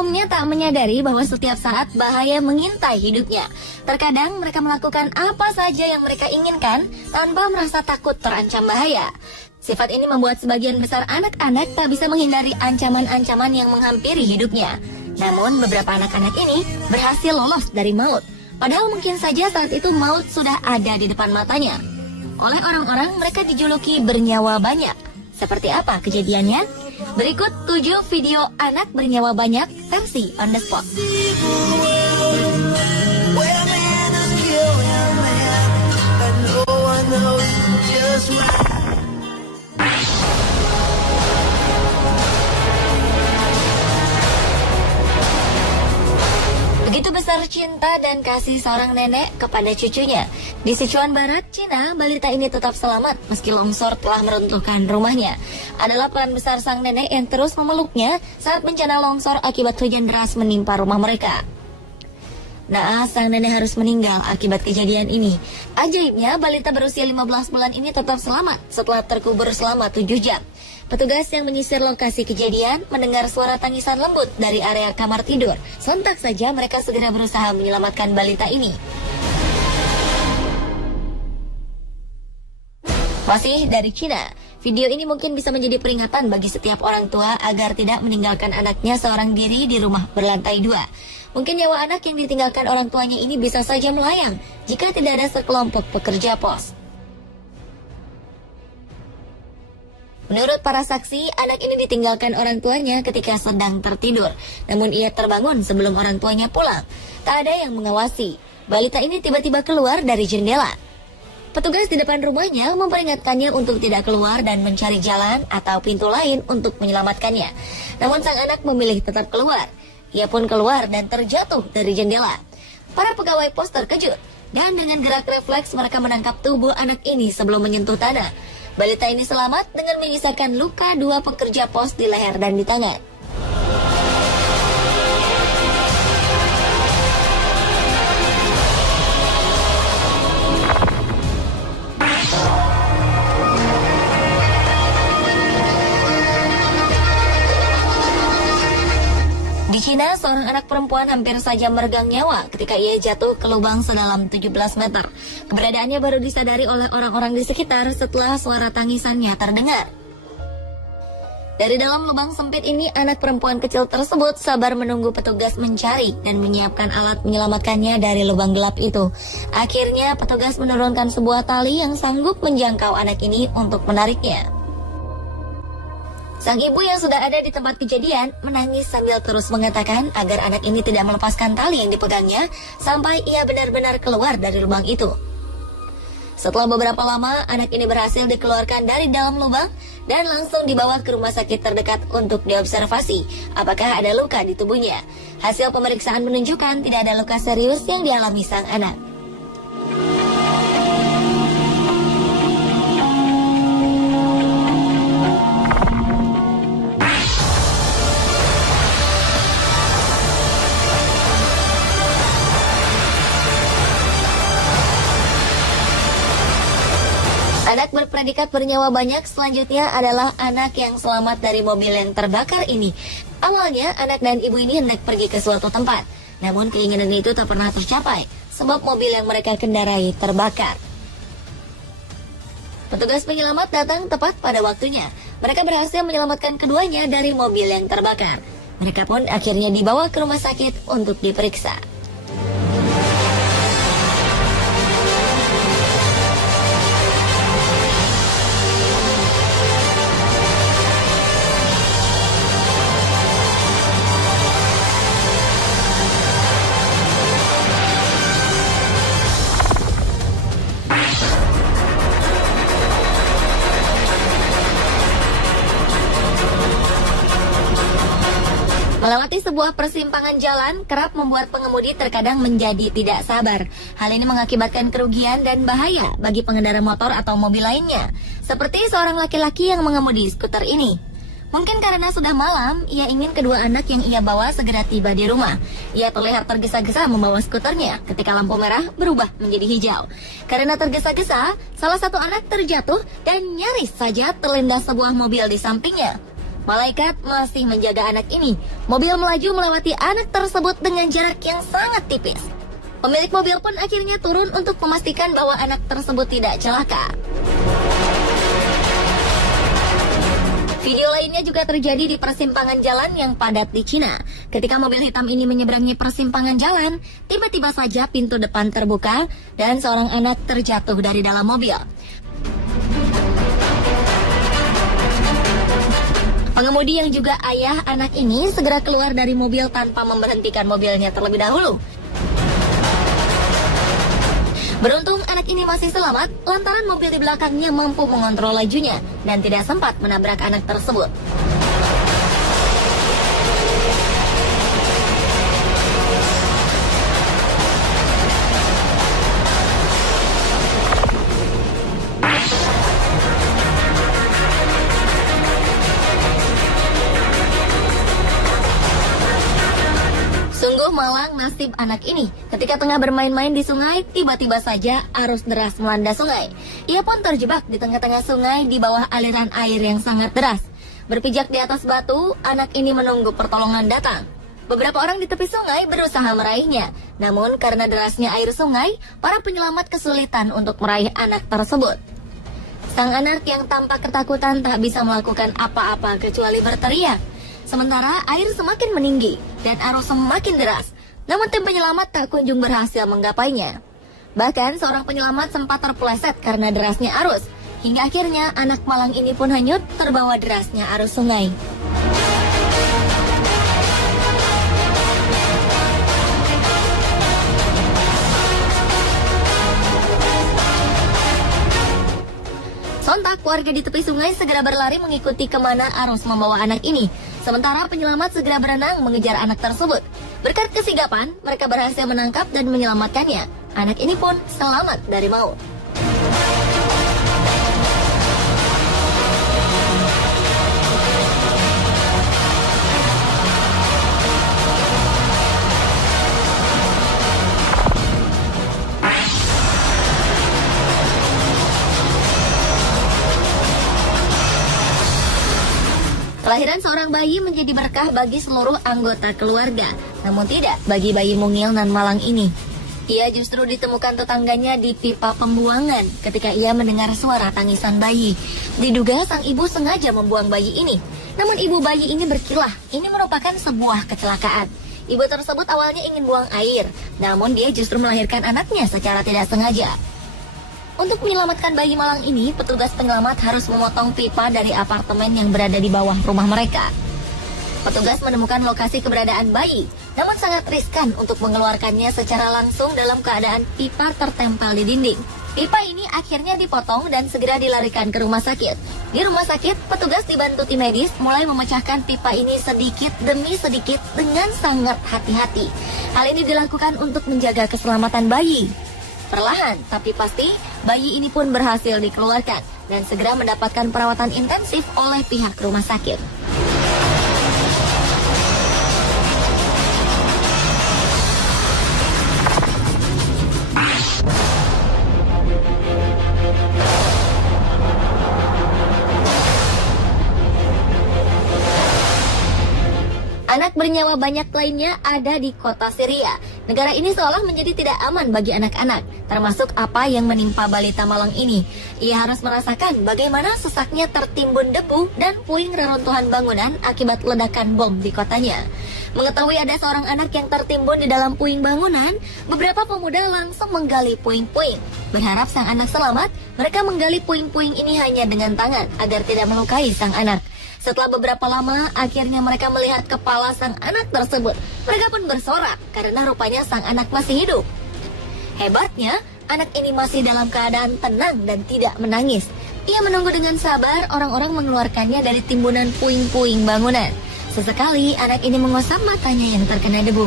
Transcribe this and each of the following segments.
umumnya tak menyadari bahwa setiap saat bahaya mengintai hidupnya. Terkadang mereka melakukan apa saja yang mereka inginkan tanpa merasa takut terancam bahaya. Sifat ini membuat sebagian besar anak-anak tak bisa menghindari ancaman-ancaman yang menghampiri hidupnya. Namun beberapa anak-anak ini berhasil lolos dari maut. Padahal mungkin saja saat itu maut sudah ada di depan matanya. Oleh orang-orang mereka dijuluki bernyawa banyak. Seperti apa kejadiannya? Berikut 7 video anak bernyawa banyak versi on the spot. Begitu besar cinta dan kasih seorang nenek kepada cucunya. Di Sichuan Barat, Cina, balita ini tetap selamat meski longsor telah meruntuhkan rumahnya. Adalah peran besar sang nenek yang terus memeluknya saat bencana longsor akibat hujan deras menimpa rumah mereka. Naas, sang nenek harus meninggal akibat kejadian ini. Ajaibnya, balita berusia 15 bulan ini tetap selamat setelah terkubur selama 7 jam. Petugas yang menyisir lokasi kejadian mendengar suara tangisan lembut dari area kamar tidur. Sontak saja mereka segera berusaha menyelamatkan balita ini. Masih dari Cina, video ini mungkin bisa menjadi peringatan bagi setiap orang tua agar tidak meninggalkan anaknya seorang diri di rumah berlantai 2. Mungkin nyawa anak yang ditinggalkan orang tuanya ini bisa saja melayang jika tidak ada sekelompok pekerja pos. Menurut para saksi, anak ini ditinggalkan orang tuanya ketika sedang tertidur. Namun ia terbangun sebelum orang tuanya pulang. Tak ada yang mengawasi. Balita ini tiba-tiba keluar dari jendela. Petugas di depan rumahnya memperingatkannya untuk tidak keluar dan mencari jalan atau pintu lain untuk menyelamatkannya. Namun sang anak memilih tetap keluar. Ia pun keluar dan terjatuh dari jendela. Para pegawai pos terkejut. Dan dengan gerak refleks mereka menangkap tubuh anak ini sebelum menyentuh tanah. Balita ini selamat dengan menyisakan luka 2 pekerja pos di leher dan di tangan. Di Cina, seorang anak perempuan hampir saja meregang nyawa ketika ia jatuh ke lubang sedalam 17 meter. Keberadaannya baru disadari oleh orang-orang di sekitar setelah suara tangisannya terdengar. Dari dalam lubang sempit ini, anak perempuan kecil tersebut sabar menunggu petugas mencari dan menyiapkan alat menyelamatkannya dari lubang gelap itu. Akhirnya, petugas menurunkan sebuah tali yang sanggup menjangkau anak ini untuk menariknya. Sang ibu yang sudah ada di tempat kejadian menangis sambil terus mengatakan agar anak ini tidak melepaskan tali yang dipegangnya sampai ia benar-benar keluar dari lubang itu. Setelah beberapa lama, anak ini berhasil dikeluarkan dari dalam lubang dan langsung dibawa ke rumah sakit terdekat untuk diobservasi apakah ada luka di tubuhnya. Hasil pemeriksaan menunjukkan tidak ada luka serius yang dialami sang anak. Anak berpredikat bernyawa banyak selanjutnya adalah anak yang selamat dari mobil yang terbakar ini. Awalnya anak dan ibu ini hendak pergi ke suatu tempat. Namun keinginan itu tak pernah tercapai sebab mobil yang mereka kendarai terbakar. Petugas penyelamat datang tepat pada waktunya. Mereka berhasil menyelamatkan keduanya dari mobil yang terbakar. Mereka pun akhirnya dibawa ke rumah sakit untuk diperiksa. Melewati sebuah persimpangan jalan kerap membuat pengemudi terkadang menjadi tidak sabar. Hal ini mengakibatkan kerugian dan bahaya bagi pengendara motor atau mobil lainnya. Seperti seorang laki-laki yang mengemudi skuter ini. Mungkin karena sudah malam, ia ingin kedua anak yang ia bawa segera tiba di rumah. Ia terlihat tergesa-gesa membawa skuternya ketika lampu merah berubah menjadi hijau. Karena tergesa-gesa, salah satu anak terjatuh dan nyaris saja terlindas sebuah mobil di sampingnya. Malaikat masih menjaga anak ini. Mobil melaju melewati anak tersebut dengan jarak yang sangat tipis. Pemilik mobil pun akhirnya turun untuk memastikan bahwa anak tersebut tidak celaka. Video lainnya juga terjadi di persimpangan jalan yang padat di Cina. Ketika mobil hitam ini menyeberangi persimpangan jalan, tiba-tiba saja pintu depan terbuka dan seorang anak terjatuh dari dalam mobil. Pengemudi yang juga ayah anak ini segera keluar dari mobil tanpa memberhentikan mobilnya terlebih dahulu. Beruntung anak ini masih selamat lantaran mobil di belakangnya mampu mengontrol lajunya dan tidak sempat menabrak anak tersebut. Sungguh malang nasib anak ini. Ketika tengah bermain-main di sungai, tiba-tiba saja arus deras melanda sungai. Ia pun terjebak di tengah-tengah sungai di bawah aliran air yang sangat deras. Berpijak di atas batu, anak ini menunggu pertolongan datang. Beberapa orang di tepi sungai berusaha meraihnya. Namun karena derasnya air sungai, para penyelamat kesulitan untuk meraih anak tersebut. Sang anak yang tampak ketakutan tak bisa melakukan apa-apa kecuali berteriak. Sementara air semakin meninggi dan arus semakin deras, namun tim penyelamat tak kunjung berhasil menggapainya. Bahkan seorang penyelamat sempat terpeleset karena derasnya arus, hingga akhirnya anak malang ini pun hanyut terbawa derasnya arus sungai. Sontak warga di tepi sungai segera berlari mengikuti kemana arus membawa anak ini. Sementara penyelamat segera berenang mengejar anak tersebut. Berkat kesigapan, mereka berhasil menangkap dan menyelamatkannya. Anak ini pun selamat dari maut. Kelahiran seorang bayi menjadi berkah bagi seluruh anggota keluarga, namun tidak bagi bayi mungil nan malang ini. Ia justru ditemukan tetangganya di pipa pembuangan ketika ia mendengar suara tangisan bayi. Diduga sang ibu sengaja membuang bayi ini, namun ibu bayi ini berkilah, ini merupakan sebuah kecelakaan. Ibu tersebut awalnya ingin buang air, namun dia justru melahirkan anaknya secara tidak sengaja. Untuk menyelamatkan bayi malang ini, petugas penyelamat harus memotong pipa dari apartemen yang berada di bawah rumah mereka. Petugas menemukan lokasi keberadaan bayi, namun sangat riskan untuk mengeluarkannya secara langsung dalam keadaan pipa tertempel di dinding. Pipa ini akhirnya dipotong dan segera dilarikan ke rumah sakit. Di rumah sakit, petugas dibantu tim medis mulai memecahkan pipa ini sedikit demi sedikit dengan sangat hati-hati. Hal ini dilakukan untuk menjaga keselamatan bayi. Perlahan tapi pasti, bayi ini pun berhasil dikeluarkan dan segera mendapatkan perawatan intensif oleh pihak rumah sakit. Anak bernyawa banyak lainnya ada di kota Syria. Negara ini seolah menjadi tidak aman bagi anak-anak, termasuk apa yang menimpa balita malang ini. Ia harus merasakan bagaimana sesaknya tertimbun debu dan puing reruntuhan bangunan akibat ledakan bom di kotanya. Mengetahui ada seorang anak yang tertimbun di dalam puing bangunan, beberapa pemuda langsung menggali puing-puing. Berharap sang anak selamat, mereka menggali puing-puing ini hanya dengan tangan agar tidak melukai sang anak. Setelah beberapa lama, akhirnya mereka melihat kepala sang anak tersebut. Mereka pun bersorak karena rupanya sang anak masih hidup. Hebatnya, anak ini masih dalam keadaan tenang dan tidak menangis. Ia menunggu dengan sabar orang-orang mengeluarkannya dari timbunan puing-puing bangunan. Sesekali, anak ini mengusap matanya yang terkena debu.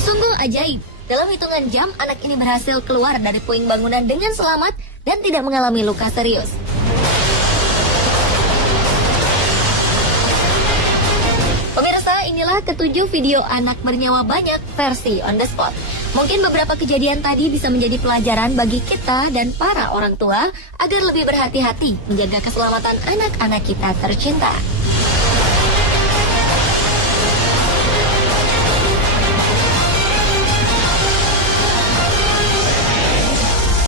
Sungguh ajaib, dalam hitungan jam, anak ini berhasil keluar dari puing bangunan dengan selamat dan tidak mengalami luka serius. Pemirsa, inilah ketujuh video anak bernyawa banyak versi on the spot. Mungkin beberapa kejadian tadi bisa menjadi pelajaran bagi kita dan para orang tua agar lebih berhati-hati menjaga keselamatan anak-anak kita tercinta.